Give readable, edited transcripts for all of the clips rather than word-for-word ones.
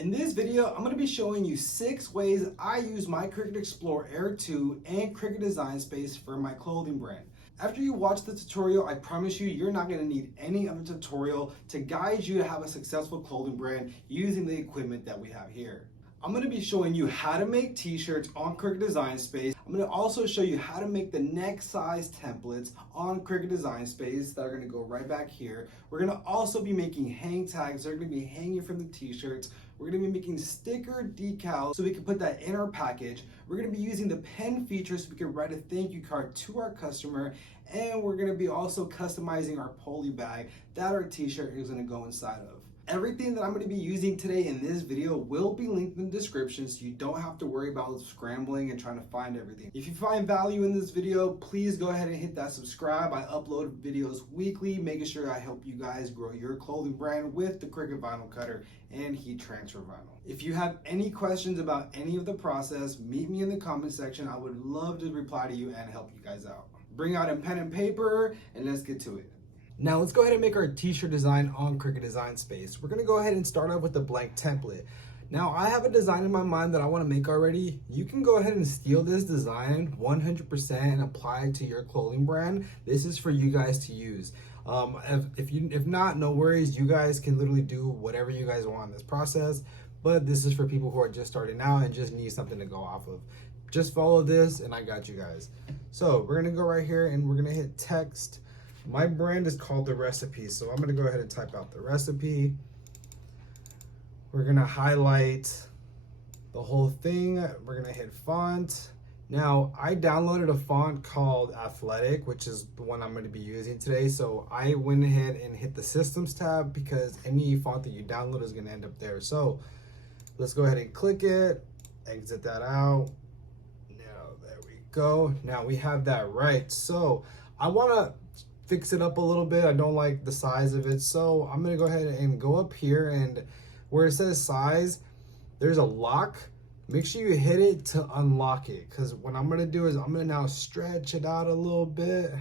In this video, I'm going to be showing you 6 ways I use my Cricut Explore Air 2 and Cricut Design Space for my clothing brand. After you watch the tutorial, I promise you, you're not going to need any other tutorial to guide you to have a successful clothing brand using the equipment that we have here. I'm going to be showing you how to make t-shirts on Cricut Design Space. I'm going to also show you how to make the neck size templates on Cricut Design Space that are going to go right back here. We're going to also be making hang tags that are going to be hanging from the t-shirts. We're going to be making sticker decals so we can put that in our package. We're going to be using the pen feature so we can write a thank you card to our customer. And we're going to be also customizing our poly bag that our t-shirt is going to go inside of. Everything that I'm going to be using today in this video will be linked in the description, so you don't have to worry about scrambling and trying to find everything. If you find value in this video, please go ahead and hit that subscribe. I upload videos weekly, making sure I help you guys grow your clothing brand with the Cricut vinyl cutter and heat transfer vinyl. If you have any questions about any of the process, meet me in the comment section. I would love to reply to you and help you guys out. Bring out a pen and paper and let's get to it. Now let's go ahead and make our t-shirt design on Cricut Design Space. We're gonna go ahead and start off with the blank template. Now I have a design in my mind that I wanna make already. You can go ahead and steal this design 100% and apply it to your clothing brand. This is for you guys to use. If not, no worries. You guys can literally do whatever you guys want in this process, but this is for people who are just starting out and just need something to go off of. Just follow this and I got you guys. So we're gonna go right here and we're gonna hit text. My brand is called The Recipe, so I'm gonna go ahead and type out the recipe. We're gonna highlight the whole thing. We're gonna hit font. Now, I downloaded a font called Athletic, which is the one I'm gonna be using today. So I went ahead and hit the Systems tab because any font that you download is gonna end up there. So let's go ahead and click it, exit that out. Now, there we go. Now we have that right. So I wanna fix it up a little bit. I don't like the size of it, so I'm gonna go ahead and go up here, and where it says size, there's a lock. Make sure you hit it to unlock it, because what I'm gonna do is I'm gonna now stretch it out a little bit,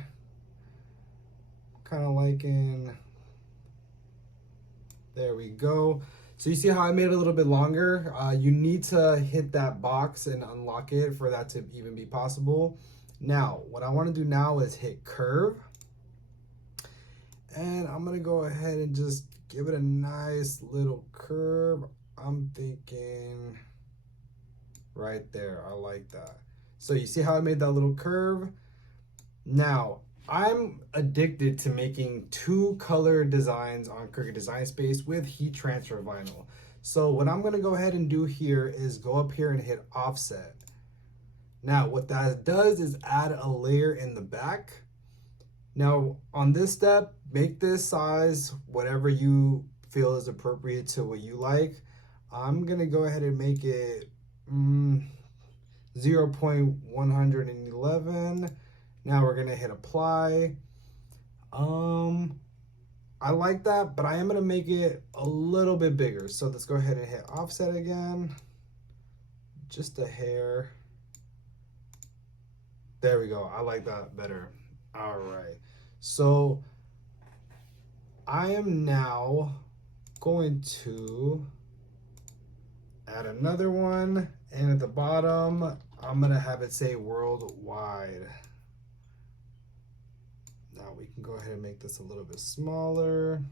kind of like in, there we go. So you see how I made it a little bit longer? You need to hit that box and unlock it for that to even be possible. Now, what I wanna do now is hit curve. And I'm gonna go ahead and just give it a nice little curve. I'm thinking right there, I like that. So you see how I made that little curve? Now, I'm addicted to making 2-color designs on Cricut Design Space with heat transfer vinyl. So what I'm gonna go ahead and do here is go up here and hit offset. Now, what that does is add a layer in the back. Now, on this step, make this size whatever you feel is appropriate to what you like. I'm gonna go ahead and make it 0.111. Now we're gonna hit apply. I like that, but I am gonna make it a little bit bigger. So let's go ahead and hit offset again. Just a hair. There we go, I like that better. All right, so I am now going to add another one, and at the bottom, I'm gonna have it say worldwide. Now we can go ahead and make this a little bit smaller.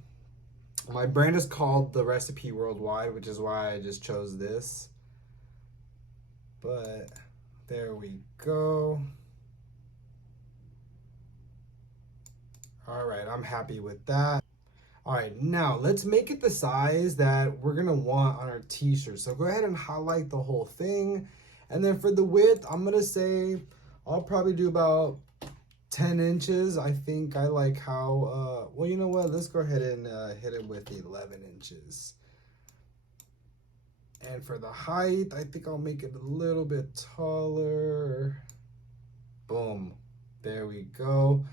My brand is called The Recipe Worldwide, which is why I just chose this. But there we go. All right, I'm happy with that. All right, now let's make it the size that we're gonna want on our t-shirt. So go ahead and highlight the whole thing. And then for the width, I'm gonna say, I'll probably do about 10 inches. I think I like how, well, you know what? Let's go ahead and hit it with 11 inches. And for the height, I think I'll make it a little bit taller. Boom, there we go.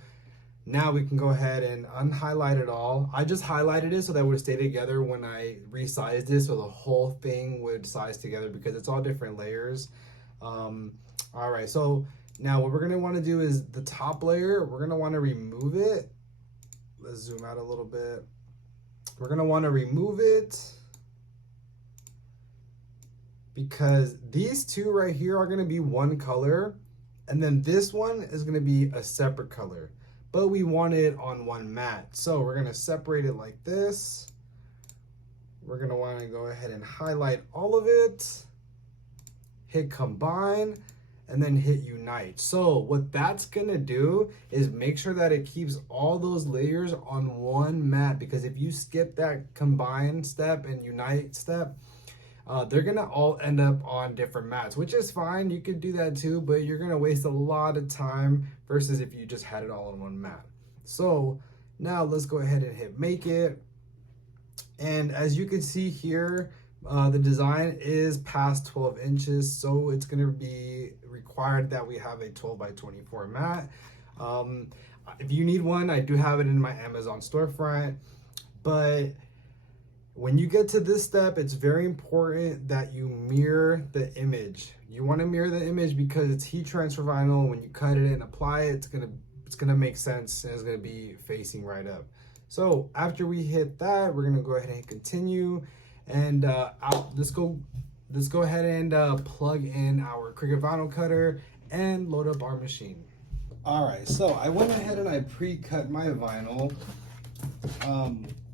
Now we can go ahead and unhighlight it all. I just highlighted it so that it would stay together when I resized it, so the whole thing would size together because it's all different layers. All right, so now what we're gonna wanna do is the top layer, we're gonna wanna remove it. Let's zoom out a little bit. We're gonna wanna remove it. because these two right here are gonna be one color, and then this one is gonna be a separate color, but we want it on one mat. So we're gonna separate it like this. We're gonna wanna go ahead and highlight all of it, hit combine, and then hit unite. So what that's gonna do is make sure that it keeps all those layers on one mat, because if you skip that combine step and unite step, they're gonna all end up on different mats, which is fine. You could do that too, but you're gonna waste a lot of time versus if you just had it all on one mat. So now let's go ahead and hit make it. And as you can see here, the design is past 12 inches, so it's gonna be required that we have a 12 by 24 mat. If you need one, I do have it in my Amazon storefront, but when you get to this step, it's very important that you mirror the image. You want to mirror the image because it's heat transfer vinyl. When you cut it and apply it, it's gonna make sense, and it's gonna be facing right up. So after we hit that, we're gonna go ahead and hit continue, and let's go ahead and plug in our Cricut vinyl cutter and load up our machine. All right, so I went ahead and I pre-cut my vinyl.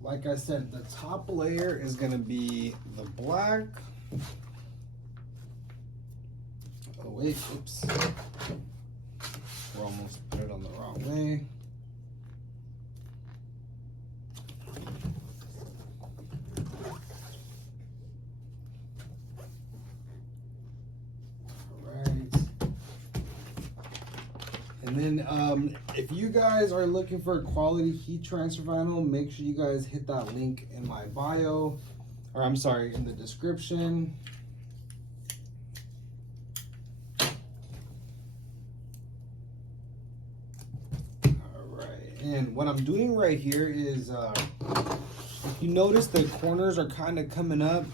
Like I said, the top layer is gonna be the black. Oh wait, oops. We're almost put it on the wrong way. And then if you guys are looking for quality heat transfer vinyl, make sure you guys hit that link in my bio, or I'm sorry, in the description. All right, and what I'm doing right here is, if you notice the corners are kind of coming up,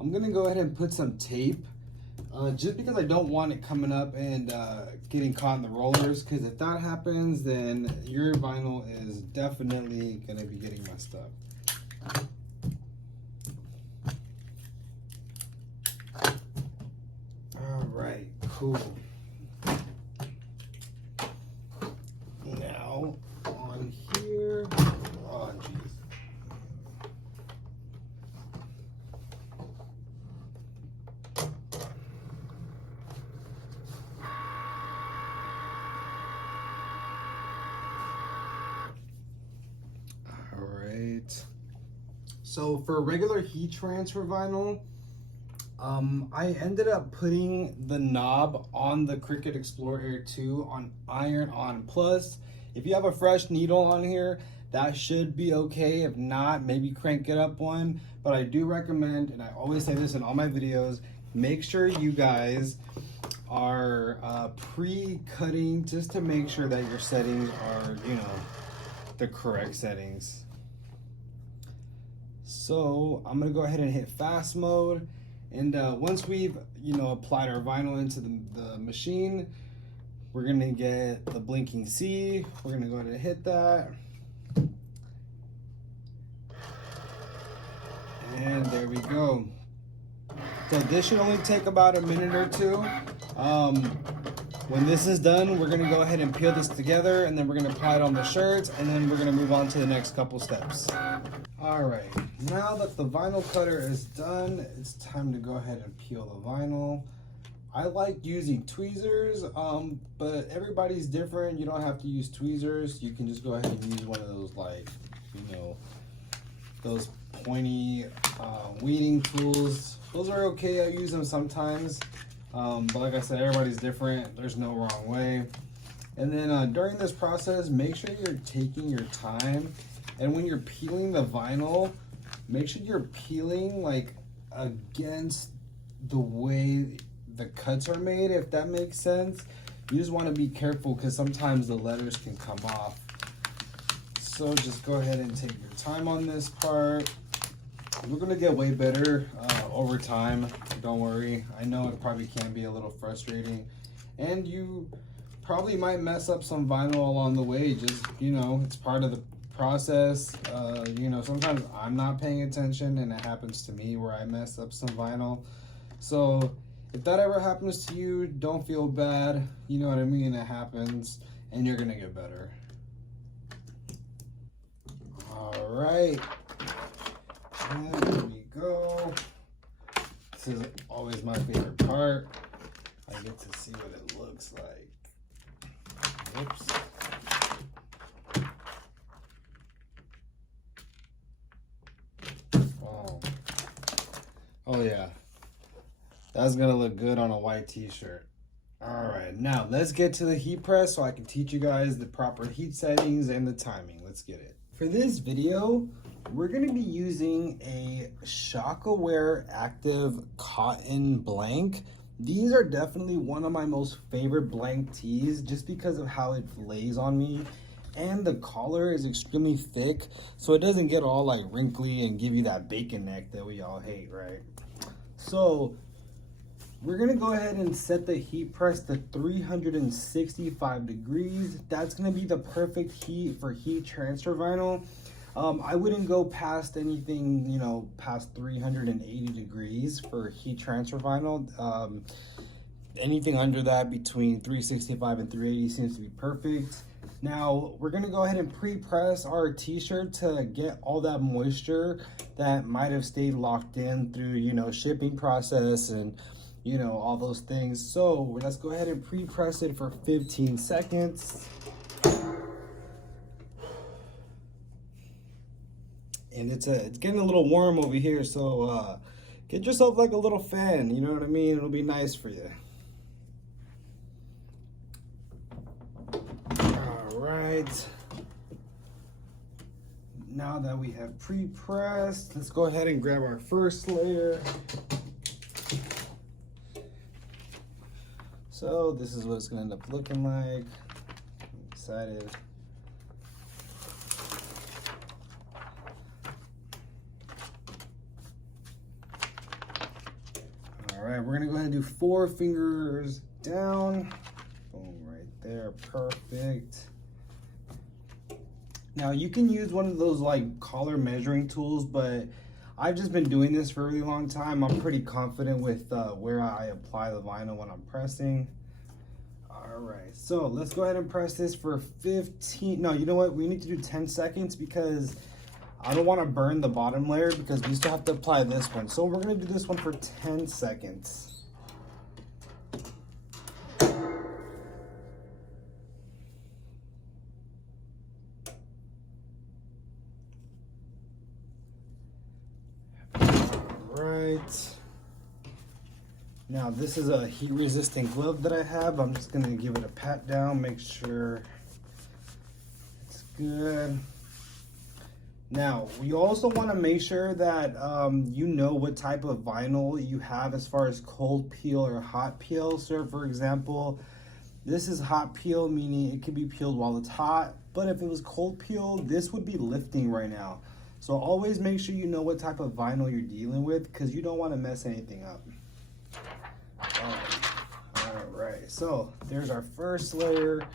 I'm gonna go ahead and put some tape. Just because I don't want it coming up and getting caught in the rollers, because if that happens, then your vinyl is definitely going to be getting messed up. All right, cool. Now, on here, oh geez. So for regular heat transfer vinyl, I ended up putting the knob on the Cricut Explore Air 2 on iron on plus. If you have a fresh needle on here, that should be okay. If not, maybe crank it up one. But I do recommend, and I always say this in all my videos, make sure you guys are pre-cutting, just to make sure that your settings are, you know, the correct settings. So I'm gonna go ahead and hit fast mode, and once we've, you know, applied our vinyl into the machine, we're gonna get the blinking C. We're gonna go ahead and hit that, and there we go. So this should only take about a minute or two. When this is done, we're gonna go ahead and peel this together, and then we're gonna apply it on the shirts, and then we're gonna move on to the next couple steps. All right, now that the vinyl cutter is done, it's time to go ahead and peel the vinyl. I like using tweezers, but everybody's different. You don't have to use tweezers. You can just go ahead and use one of those, like, you know, those pointy weeding tools. Those are okay, I use them sometimes. But like I said, everybody's different. There's no wrong way. And then during this process, make sure you're taking your time. And when you're peeling the vinyl, make sure you're peeling like against the way the cuts are made, if that makes sense. You just want to be careful because sometimes the letters can come off. So just go ahead and take your time on this part. We're gonna get way better over time. Don't worry. I know it probably can be a little frustrating, and you probably might mess up some vinyl along the way. Just, you know, it's part of the process. You know, sometimes I'm not paying attention and it happens to me where I mess up some vinyl. So If that ever happens to you, don't feel bad. You know what I mean? It happens, and you're gonna get better. All right, and there we go. This is always my favorite part. I get to see what it looks like. Oops. Oh yeah, that's gonna look good on a white t-shirt. All right, now let's get to the heat press so I can teach you guys the proper heat settings and the timing. Let's get it. For this video, we're gonna be using a shock-aware active cotton blank. These are definitely one of my most favorite blank tees just because of how it lays on me. And the collar is extremely thick, so it doesn't get all like wrinkly and give you that bacon neck that we all hate, right? So we're gonna go ahead and set the heat press to 365 degrees. That's gonna be the perfect heat for heat transfer vinyl. I wouldn't go past anything, you know, past 380 degrees for heat transfer vinyl. Anything under that between 365 and 380 seems to be perfect. Now we're gonna go ahead and pre-press our t-shirt to get all that moisture that might have stayed locked in through, you know, shipping process and, you know, all those things. So let's go ahead and pre-press it for 15 seconds. And it's getting a little warm over here, so get yourself like a little fan, you know what I mean? It'll be nice for you. Right, now that we have pre-pressed, let's go ahead and grab our first layer. So this is what it's gonna end up looking like. I'm excited. All right, we're gonna go ahead and do 4 fingers down. Boom, right there, perfect. Now you can use one of those like collar measuring tools, but I've just been doing this for a really long time. I'm pretty confident with where I apply the vinyl when I'm pressing. All right, so let's go ahead and press this for 15. No, you know what? We need to do 10 seconds because I don't want to burn the bottom layer because we still have to apply this one. So we're gonna do this one for 10 seconds. Right. Now this is a heat resistant glove that I have. I'm just gonna give it a pat down, make sure it's good. Now we also want to make sure that you know what type of vinyl you have as far as cold peel or hot peel. So for example, this is hot peel, meaning it can be peeled while it's hot, but if it was cold peel, this would be lifting right now. So always make sure you know what type of vinyl you're dealing with because you don't want to mess anything up. All right, so there's our first layer.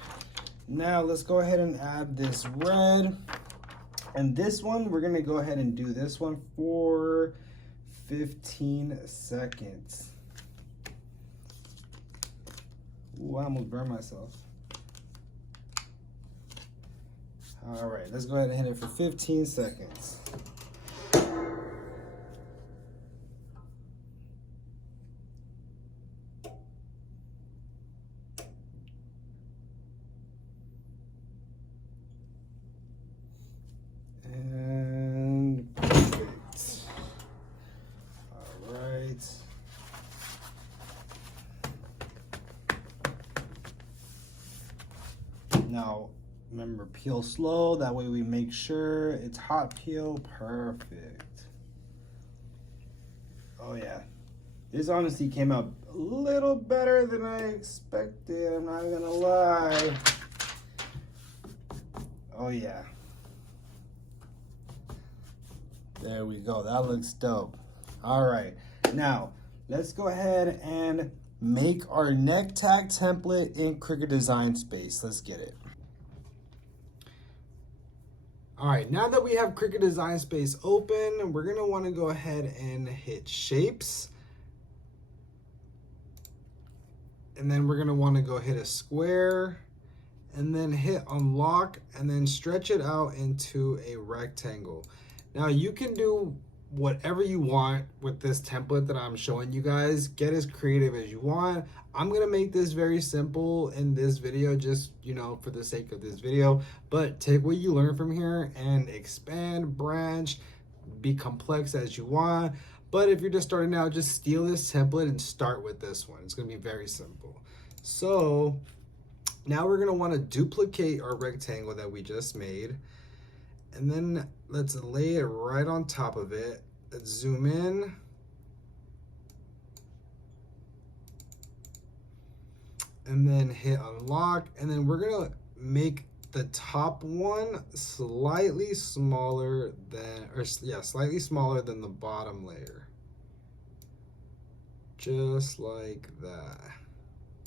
Now let's go ahead and add this red. And this one, we're gonna go ahead and do this one for 15 seconds. Ooh, I almost burned myself. All right, let's go ahead and hit it for 15 seconds. And perfect. All right. Now, remember, peel slow. That way we make sure it's hot peel. Perfect. Oh yeah. This honestly came out a little better than I expected. I'm not gonna lie. Oh yeah. There we go. That looks dope. All right. Now, let's go ahead and make our neck tag template in Cricut Design Space. Let's get it. All right, now that we have Cricut Design Space open, we're gonna wanna go ahead and hit Shapes. and then we're gonna wanna go hit a square, and then hit unlock, and then stretch it out into a rectangle. Now you can do whatever you want with this template that I'm showing you guys. Get as creative as you want. I'm gonna make this very simple in this video, just, you know, for the sake of this video, but take what you learn from here and expand, branch, be complex as you want. But if you're just starting out, just steal this template and start with this one. It's gonna be very simple. So now we're gonna wanna duplicate our rectangle that we just made. And then let's lay it right on top of it. Let's zoom in. And then hit unlock. And then we're gonna make the top one slightly smaller than, slightly smaller than the bottom layer. Just like that.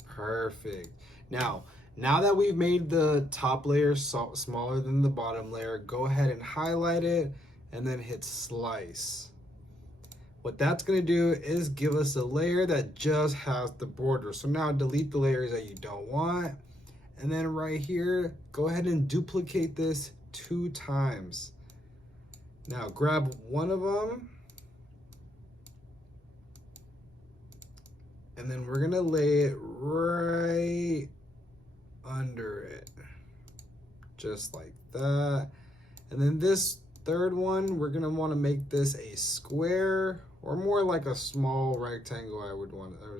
Perfect. Now that we've made the top layer smaller than the bottom layer, go ahead and highlight it and then hit slice. What that's gonna do is give us a layer that just has the border. So now delete the layers that you don't want. And then right here, go ahead and duplicate this 2 times. Now grab one of them. And then we're gonna lay it right under it, just like that. And then this third one, we're gonna want to make this a square, or more like a small rectangle, I would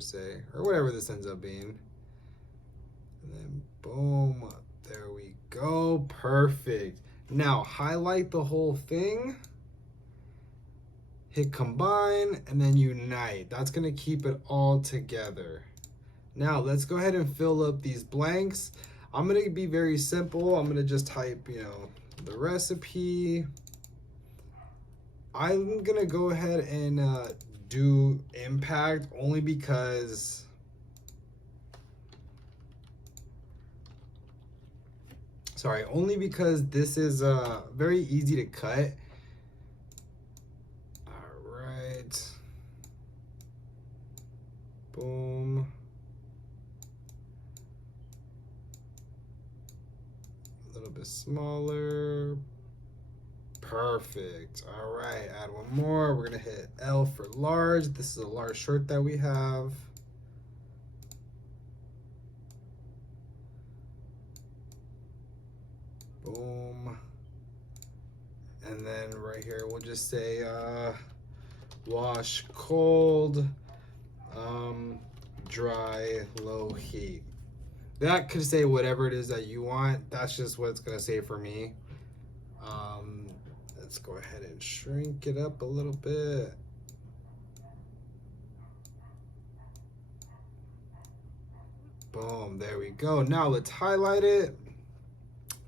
say, or whatever this ends up being. And then boom, there we go, perfect. Now highlight the whole thing, hit combine, and then unite. That's gonna keep it all together. Now let's go ahead and fill up these blanks. I'm gonna be very simple. I'm gonna just type, you know, the recipe. I'm gonna go ahead and do impact only because this is very easy to cut. All right. Boom. A little bit smaller. Perfect. All right, add one more. We're gonna hit L for large. This is a large shirt that we have. Boom. And then right here, we'll just say wash cold, dry, low heat. That could say whatever it is that you want. That's just what it's gonna say for me. Let's go ahead and shrink it up a little bit. Boom, there we go. Now let's highlight it,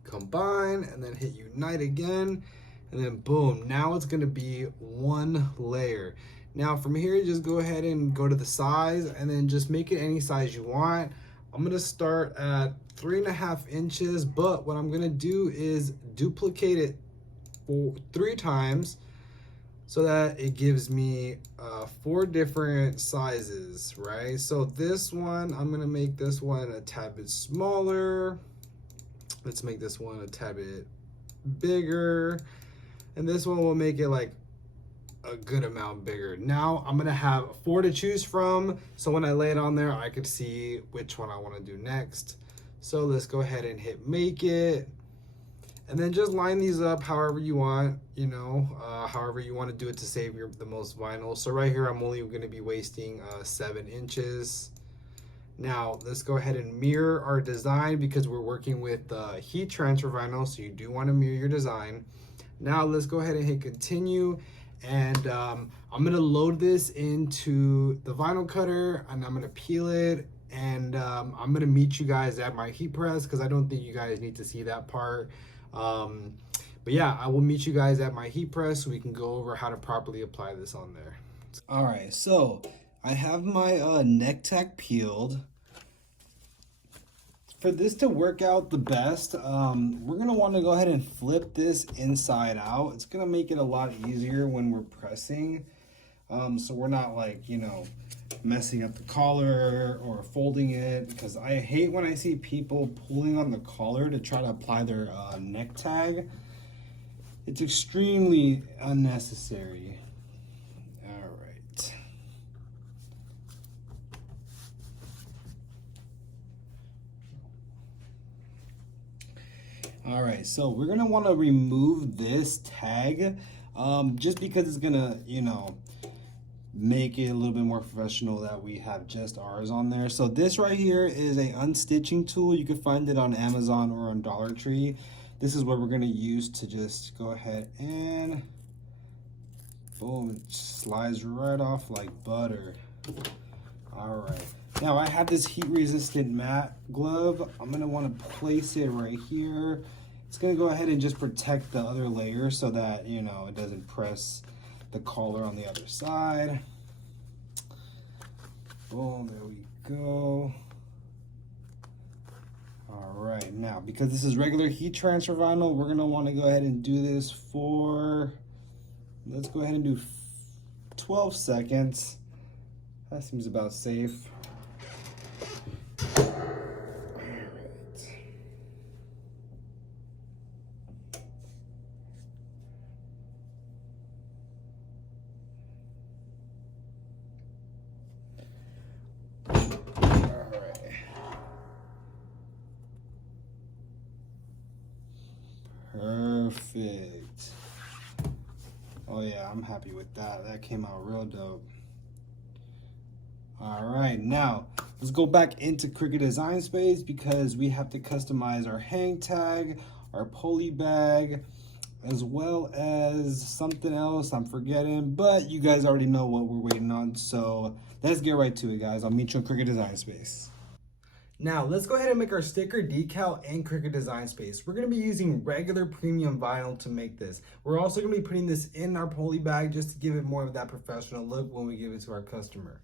combine, and then hit unite again. And then boom, now it's gonna be one layer. Now from here, just go ahead and go to the size and then just make it any size you want. I'm gonna start at 3.5 inches, but what I'm gonna do is duplicate it 3 times so that it gives me 4 different sizes, right? So this one, I'm gonna make this one a tad bit smaller. Let's make this one a tad bit bigger. And this one will make it like a good amount bigger. Now I'm gonna have 4 to choose from, so when I lay it on there, I could see which one I wanna do next. So let's go ahead and hit make it. And then just line these up however you want, you know, however you want to do it to save the most vinyl. So right here, I'm only going to be wasting 7 inches. Now, let's go ahead and mirror our design because we're working with heat transfer vinyl, so you do want to mirror your design. Now, let's go ahead and hit continue. And I'm going to load this into the vinyl cutter, and I'm going to peel it. And I'm going to meet you guys at my heat press because I don't think you guys need to see that part. But yeah, I will meet you guys at my heat press so we can go over how to properly apply this on there. All right, so I have my neck tack peeled. For this to work out the best, we're gonna want to go ahead and flip this inside out. It's gonna make it a lot easier when we're pressing. So we're not like, you know, messing up the collar or folding it, because I hate when I see people pulling on the collar to try to apply their neck tag. It's extremely unnecessary. All right. All right, so we're gonna want to remove this tag just because it's gonna, you know, make it a little bit more professional that we have just ours on there. So this right here is a unstitching tool. You can find it on Amazon or on Dollar Tree. This is what we're gonna use to just go ahead and boom, it slides right off like butter. All right, now I have this heat resistant matte glove. I'm gonna wanna place it right here. It's gonna go ahead and just protect the other layer so that, you know, it doesn't press the collar on the other side. Boom, there we go. All right, now because this is regular heat transfer vinyl, we're gonna want to go ahead and do this for, let's go ahead and do 12 seconds. That seems about safe. Perfect. Oh yeah, I'm happy with that. That came out real dope. All right, now let's go back into Cricut Design Space because we have to customize our hang tag, our pulley bag, as well as something else I'm forgetting, but you guys already know what we're waiting on. So let's get right to it, guys. I'll meet you in Cricut Design Space. Now, let's go ahead and make our sticker decal and Cricut Design Space. We're gonna be using regular premium vinyl to make this. We're also gonna be putting this in our poly bag just to give it more of that professional look when we give it to our customer.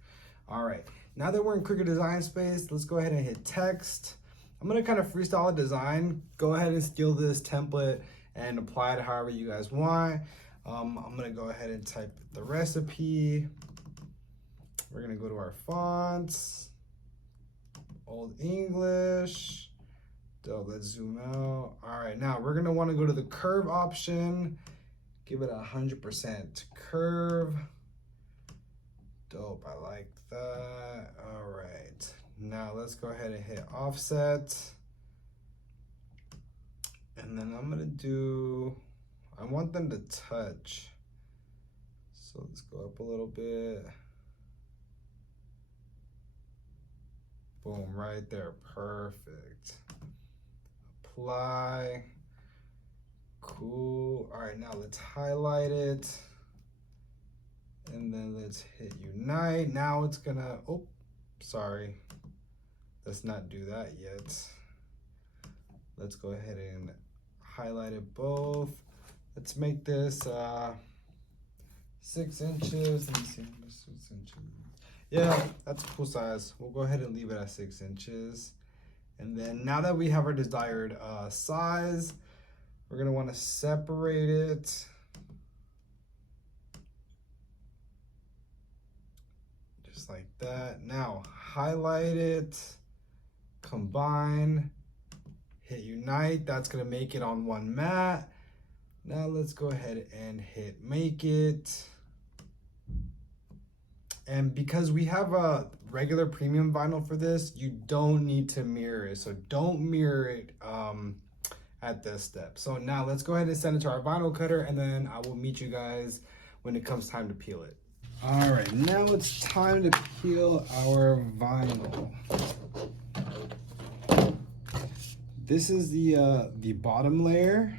All right, now that we're in Cricut Design Space, let's go ahead and hit text. I'm gonna kind of freestyle a design. Go ahead and steal this template and apply it however you guys want. I'm gonna go ahead and type the recipe. We're gonna go to our fonts. Old English. So let's zoom out. All right, now we're gonna want to go to the curve option. Give it 100% curve. Dope, I like that. All right, now let's go ahead and hit offset. And then I'm gonna do, I want them to touch. So let's go up a little bit. Boom, right there, perfect. Apply, cool. All right, now let's highlight it. And then let's hit unite. Now it's gonna, oh, sorry. Let's not do that yet. Let's go ahead and highlight it both. Let's make this 6 inches. Let me see, 6 inches. Yeah, that's a cool size. We'll go ahead and leave it at 6 inches. And then now that we have our desired size, we're gonna wanna separate it. Just like that. Now highlight it, combine, hit unite. That's gonna make it on one mat. Now let's go ahead and hit make it. And because we have a regular premium vinyl for this, you don't need to mirror it. So don't mirror it at this step. So now let's go ahead and send it to our vinyl cutter, and then I will meet you guys when it comes time to peel it. All right, now it's time to peel our vinyl. This is the bottom layer.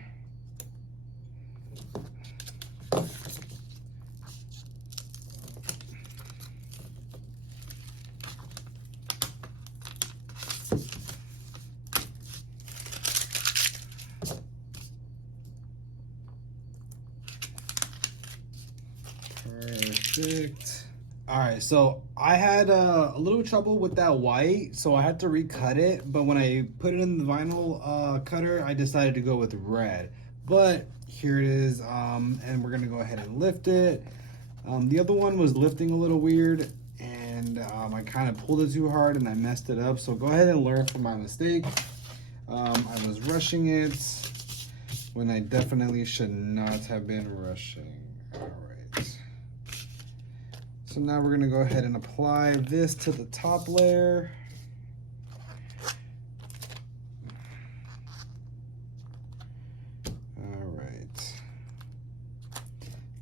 Perfect. All right, so I had a little trouble with that white, so I had to recut it. But when I put it in the vinyl cutter, I decided to go with red. But here it is, and we're gonna go ahead and lift it. The other one was lifting a little weird, and and I kind of pulled it too hard and I messed it up. So go ahead and learn from my mistake. I was rushing it when I definitely should not have been rushing. All right. So now we're gonna go ahead and apply this to the top layer. All right.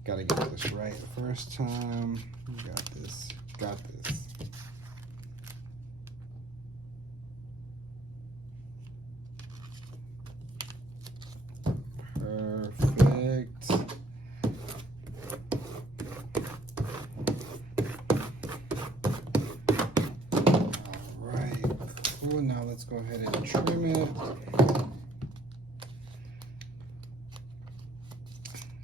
Gotta get this right the first time. Got this, got this. Perfect. All right, cool. Now let's go ahead and trim it.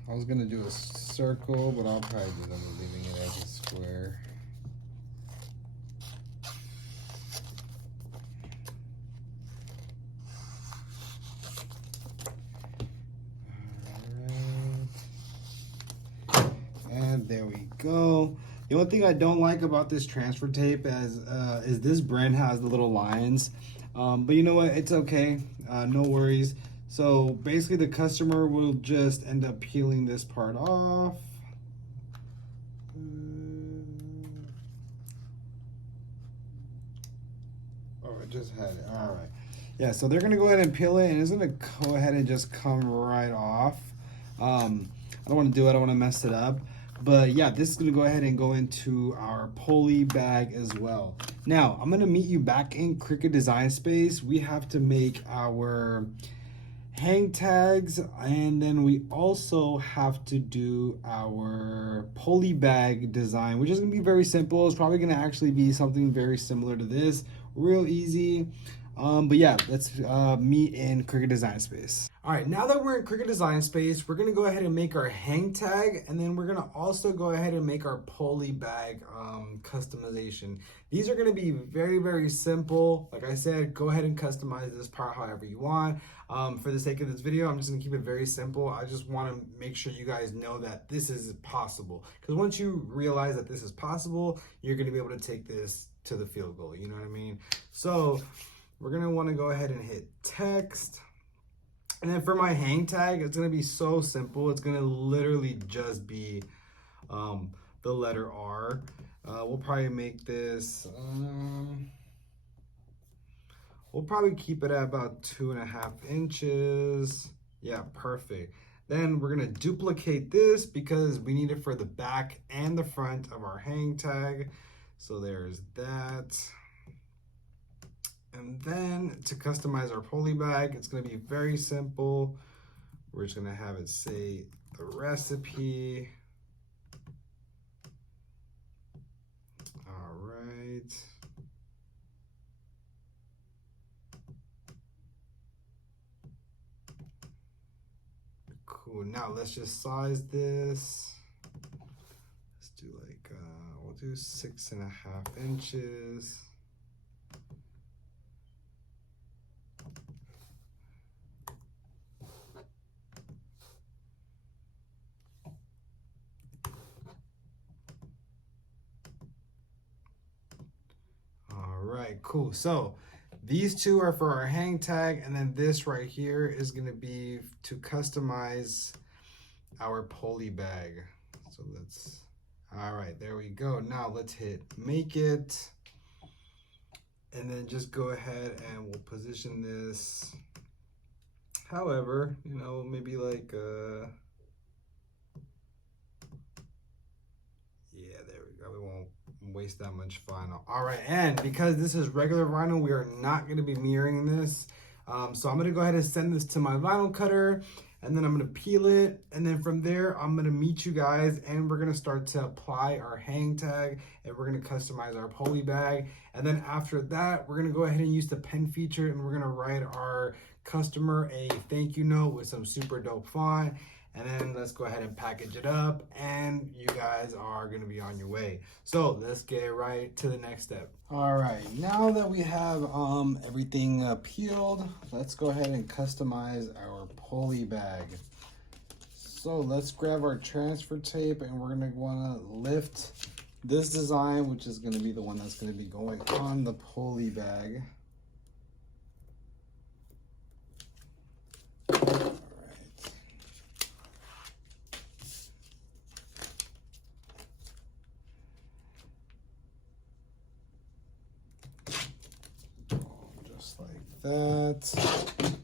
I was gonna do a circle, but I'll probably do them leaving it as a square. And there we go. The only thing I don't like about this transfer tape is this brand has the little lines. But you know what? It's okay. No worries. So basically the customer will just end up peeling this part off. Oh, I just had it. All right. Yeah, so they're going to go ahead and peel it, and it's going to go ahead and just come right off. I don't want to do it. I don't want to mess it up. But yeah, this is going to go ahead and go into our poly bag as well. Now, I'm going to meet you back in Cricut Design Space. We have to make our hang tags, and then we also have to do our poly bag design, which is going to be very simple. It's probably going to actually be something very similar to this. Real easy. But yeah, let's meet in Cricut Design Space. All right, now that we're in Cricut Design Space, we're gonna go ahead and make our hang tag, and then we're gonna also go ahead and make our poly bag customization. These are gonna be very, very simple. Like I said, go ahead and customize this part however you want. For the sake of this video, I'm just gonna keep it very simple. I just wanna make sure you guys know that this is possible. Because once you realize that this is possible, you're gonna be able to take this to the field goal, you know what I mean? So, we're gonna wanna go ahead and hit text. And then for my hang tag, it's gonna be so simple. It's gonna literally just be the letter R. We'll probably make this, we'll probably keep it at about 2.5 inches. Yeah, perfect. Then we're gonna duplicate this because we need it for the back and the front of our hang tag. So there's that. And then to customize our poly bag, it's gonna be very simple. We're just gonna have it say the recipe. All right. Cool, now let's just size this. Let's do like, we'll do 6.5 inches. All right, cool. So these two are for our hang tag, and then this right here is gonna be to customize our poly bag. So let's, all right, there we go. Now let's hit make it, and then just go ahead and we'll position this. However, you know, maybe like, yeah, there we go. We won't waste that much vinyl. All right, and because this is regular vinyl, we are not going to be mirroring this. So I'm going to go ahead and send this to my vinyl cutter, and then I'm going to peel it, and then from there I'm going to meet you guys, and we're going to start to apply our hang tag, and we're going to customize our poly bag. And then after that, we're going to go ahead and use the pen feature, and we're going to write our customer a thank you note with some super dope font. And then let's go ahead and package it up, and you guys are gonna be on your way. So let's get right to the next step. All right, now that we have everything peeled, let's go ahead and customize our poly bag. So let's grab our transfer tape, and we're gonna wanna lift this design, which is going to be the one that's going to be going on the poly bag. Just like that.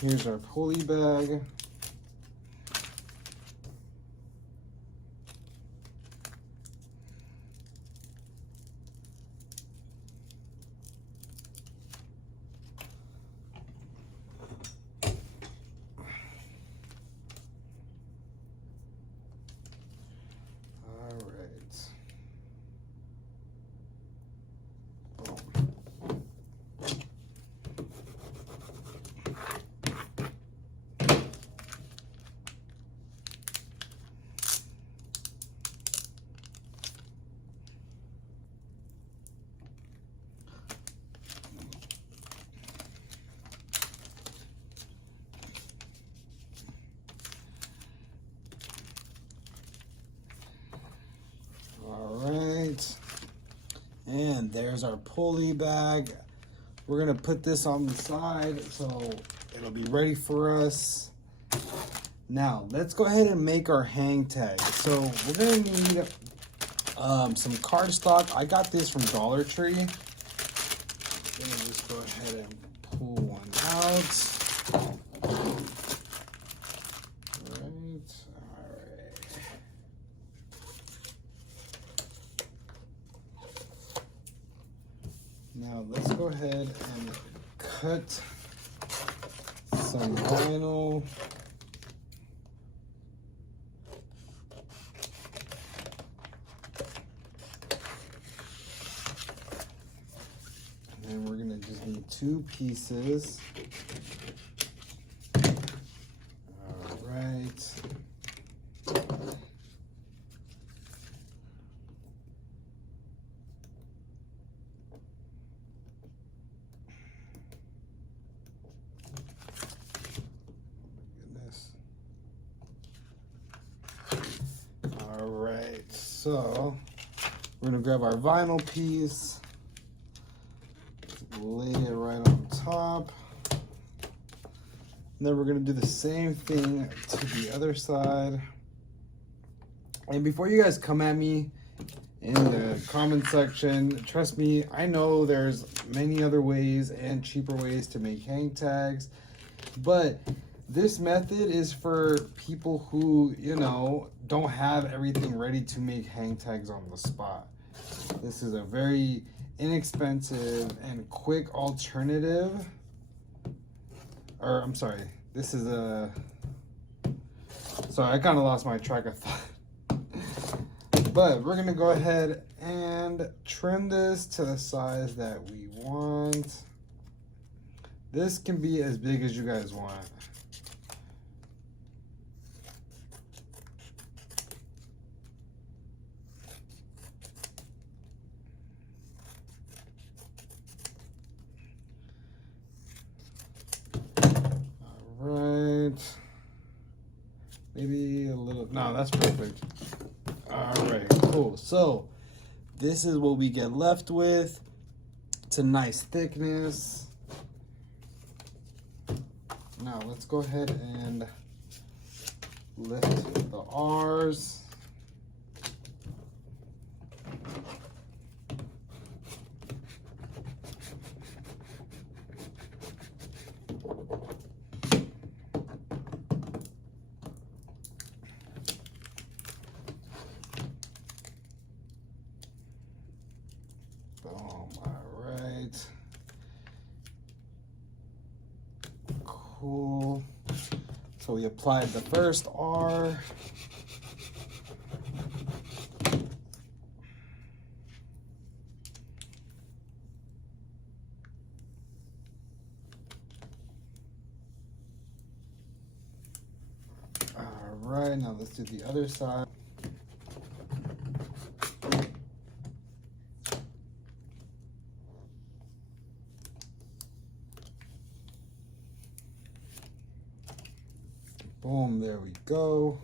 Here's our pulley bag. All right. And there's our pulley bag. We're gonna put this on the side so it'll be ready for us. Now, let's go ahead and make our hang tag. So we're gonna need some cardstock. I got this from Dollar Tree. I'm gonna just go ahead and pull one out. Now let's go ahead and cut some vinyl. And then we're gonna just need 2 pieces. All right. So we're gonna grab our vinyl piece, lay it right on top, and then we're gonna do the same thing to the other side. And before you guys come at me in the comment section, trust me, I know there's many other ways and cheaper ways to make hang tags, but this method is for people who, you know, don't have everything ready to make hang tags on the spot. This is a very inexpensive and quick alternative. Or, I'm sorry, this is a... Sorry, I kind of lost my track of thought. But we're gonna go ahead and trim this to the size that we want. This can be as big as you guys want. Maybe a little, no, that's perfect. All right, cool. So this is what we get left with. It's a nice thickness. Now let's go ahead and lift the R's. Cool. So we applied the first R. All right, now let's do the other side. Boom, there we go.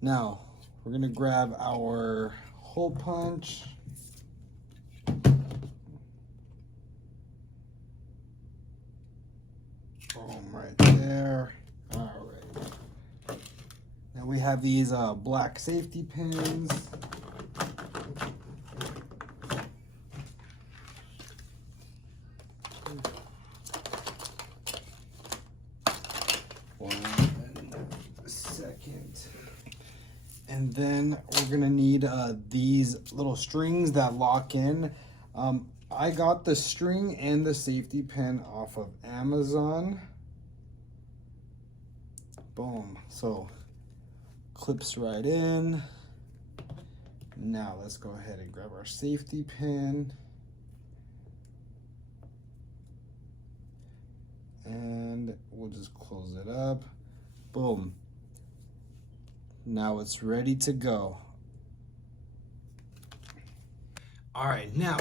Now, we're gonna grab our hole punch. Boom, right there. All right. Now we have these black safety pins. And then we're gonna need these little strings that lock in. I got the string and the safety pin off of Amazon. Boom, so clips right in. Now let's go ahead and grab our safety pin. And we'll just close it up. Boom. Now it's ready to go. All right, now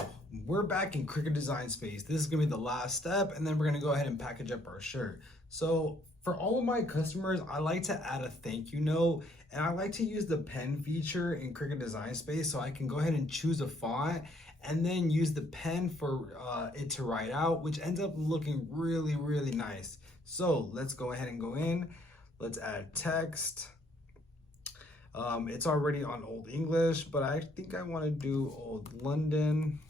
we're back in Cricut Design Space. This is gonna be the last step, and then we're gonna go ahead and package up our shirt. So for all of my customers, I like to add a thank you note, and I like to use the pen feature in Cricut Design Space so I can go ahead and choose a font and then use the pen for it to write out, which ends up looking really, really nice. So let's go ahead and go in. Let's add text. It's already on Old English, but I think I want to do Old London.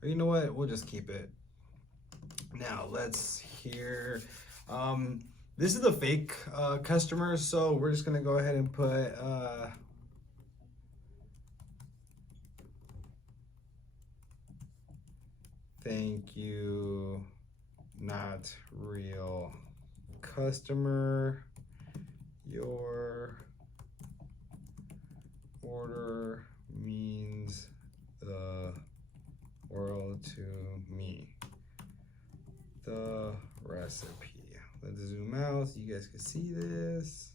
Or you know what? We'll just keep it. Now let's hear. This is the fake customer, so we're just gonna go ahead and put thank you, not real customer. Your order means the world to me. The recipe. Let's zoom out so you guys can see this.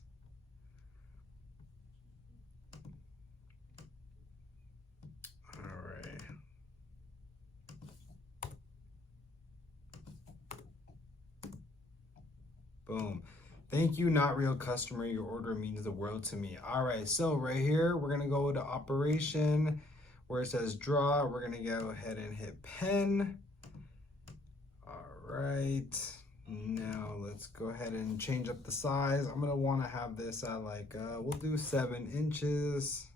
All right. Boom. Thank you, not real customer. Your order means the world to me. All right, so right here, we're gonna go to operation where it says draw. We're gonna go ahead and hit pen. All right, now let's go ahead and change up the size. I'm gonna wanna have this at like, we'll do 7 inches.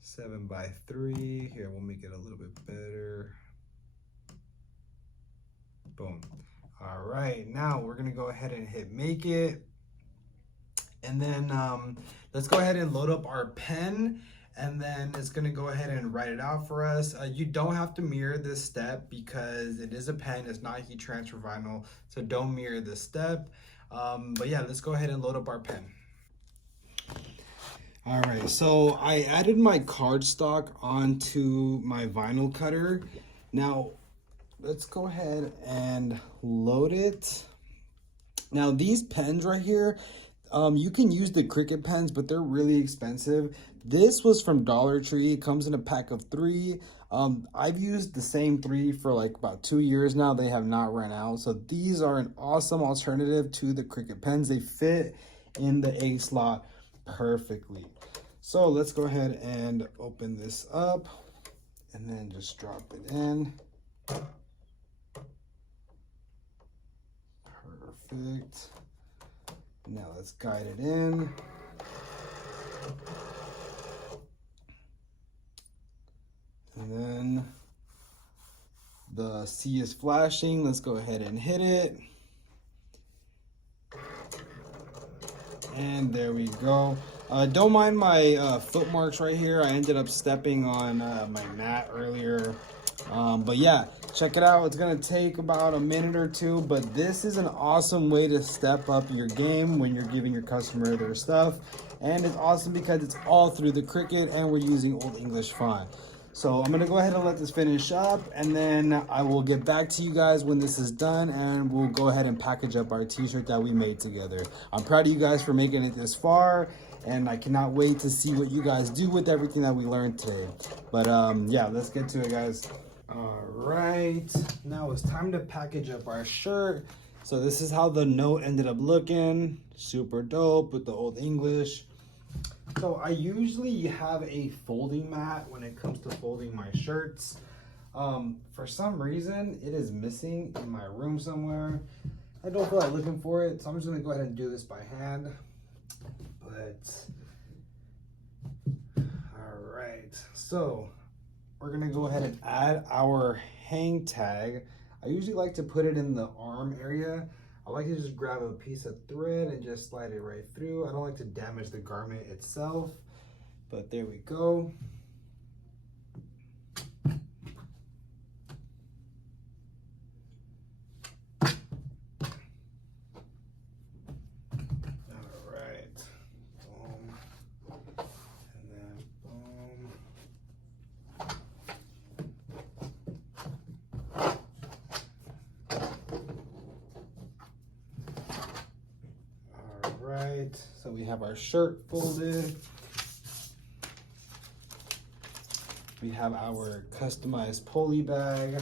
7 by 3. Here, we'll make it a little bit better. Boom. All right, now we're gonna go ahead and hit make it. And then let's go ahead and load up our pen, and then it's gonna go ahead and write it out for us. You don't have to mirror this step because it is a pen, it's not heat transfer vinyl, so don't mirror this step. But yeah, let's go ahead and load up our pen. All right, so I added my cardstock onto my vinyl cutter. Now, let's go ahead and load it. Now these pens right here, you can use the Cricut pens, but they're really expensive. This was from Dollar Tree. It comes in a pack of 3. I've used the same 3 for like about 2 years now. They have not run out. So these are an awesome alternative to the Cricut pens. They fit in the A slot perfectly. So let's go ahead and open this up and then just drop it in. Perfect. Now let's guide it in. And then the C is flashing. Let's go ahead and hit it. And there we go. Don't mind my foot marks right here. I ended up stepping on my mat earlier. But yeah, check it out. It's gonna take about a minute or 2, but this is an awesome way to step up your game when you're giving your customer their stuff. And it's awesome because it's all through the Cricut and we're using Old English font. So I'm gonna go ahead and let this finish up, and then I will get back to you guys when this is done, and we'll go ahead and package up our t-shirt that we made together. I'm proud of you guys for making it this far, and I cannot wait to see what you guys do with everything that we learned today. But yeah, let's get to it, guys. All right, now it's time to package up our shirt. So this is how the note ended up looking. Super dope with the old English. So I usually have a folding mat when it comes to folding my shirts. For some reason, it is missing in my room somewhere. I don't feel like looking for it, so I'm just gonna go ahead and do this by hand. But, all right. So we're gonna go ahead and add our hang tag. I usually like to put it in the arm area. I like to just grab a piece of thread and just slide it right through. I don't like to damage the garment itself, but there we go. Right, so we have our shirt folded. We have our customized poly bag.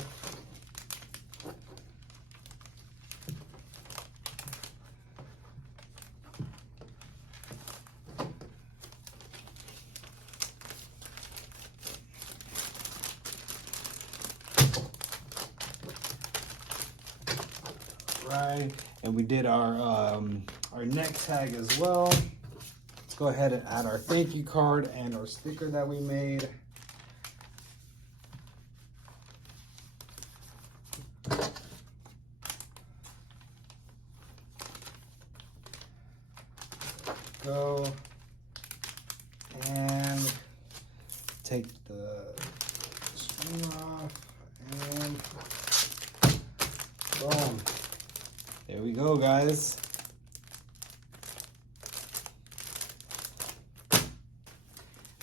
Right, and we did our neck tag as well. Let's go ahead and add our thank you card and our sticker that we made. Go and take the string off and boom. There we go, guys.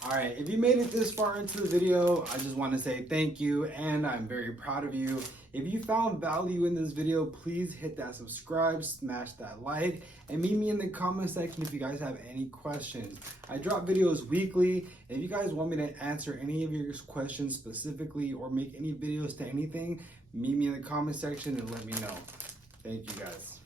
All right, if you made it this far into the video, I just want to say thank you, and I'm very proud of you. If you found value in this video, please hit that subscribe, smash that like, and meet me in the comment section if you guys have any questions. I drop videos weekly. If you guys want me to answer any of your questions specifically or make any videos to anything, meet me in the comment section and let me know. Thank you, guys.